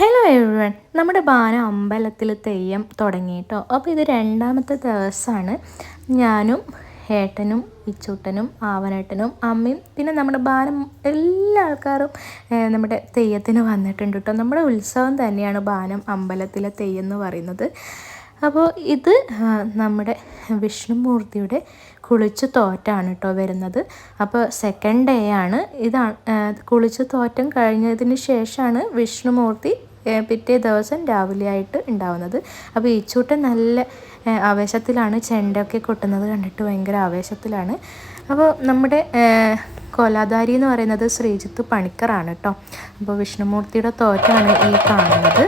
Hello everyone നമ്മുടെ ബാന അമ്പലത്തിൽ തെയ്യം തുടങ്ങി കേട്ടോ അപ്പോൾ ഇത് രണ്ടാമത്തെ ദിവസമാണ് ഞാനും ഏട്ടനും ഇച്ചൂട്ടനും ആവനേട്ടനും അമ്മയും പിന്നെ നമ്മുടെ ബാനം എല്ലാ ആൾക്കാരും നമ്മുടെ തെയ്യത്തിന് വന്നിട്ടുണ്ട് കേട്ടോ നമ്മുടെ ഉത്സവം തന്നെയാണ് ബാനം അമ്പലത്തിലെ തെയ്യം എന്ന് പറയുന്നത്. അപ്പോൾ ഇത് നമ്മുടെ വിഷ്ണുമൂർത്തിയുടെ കുളിച്ചു തോറ്റാണ് കേട്ടോ വരുന്നത്. അപ്പോൾ സെക്കൻഡ് ഡേ ആണ്. ഇതാണ് കുളിച്ചു തോറ്റം കഴിഞ്ഞതിന് ശേഷമാണ് വിഷ്ണുമൂർത്തി പിറ്റേ ദിവസം രാവിലെ ആയിട്ട് ഉണ്ടാവുന്നത്. അപ്പോൾ ഈച്ചൂട്ടൻ നല്ല ആവേശത്തിലാണ് ചെണ്ടൊക്കെ കൊട്ടുന്നത് കണ്ടിട്ട് ഭയങ്കര ആവേശത്തിലാണ്. അപ്പോൾ നമ്മുടെ കോലാധാരി എന്ന് പറയുന്നത് ശ്രീജിത്ത് പണിക്കറാണ് കേട്ടോ. അപ്പോൾ വിഷ്ണുമൂർത്തിയുടെ തോറ്റാണ് ഈ കാണുന്നത്.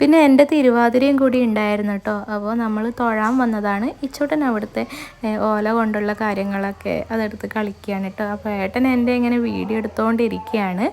പിന്നെ എന്റെ തിരുവാതിരയും കൂടി ഉണ്ടായിരുന്നു കേട്ടോ. അപ്പോൾ നമ്മൾ തൊഴാൻ വന്നതാണ്. ഇച്ചോട്ടൻ അവിടുത്തെ ഓല കൊണ്ടുള്ള കാര്യങ്ങളൊക്കെ അതെടുത്ത് കളിക്കുകയാണ് കേട്ടോ. അപ്പോൾ ഏട്ടൻ എന്റെ ഇങ്ങനെ വീഡിയോ എടുത്തുകൊണ്ടിരിക്കുകയാണ്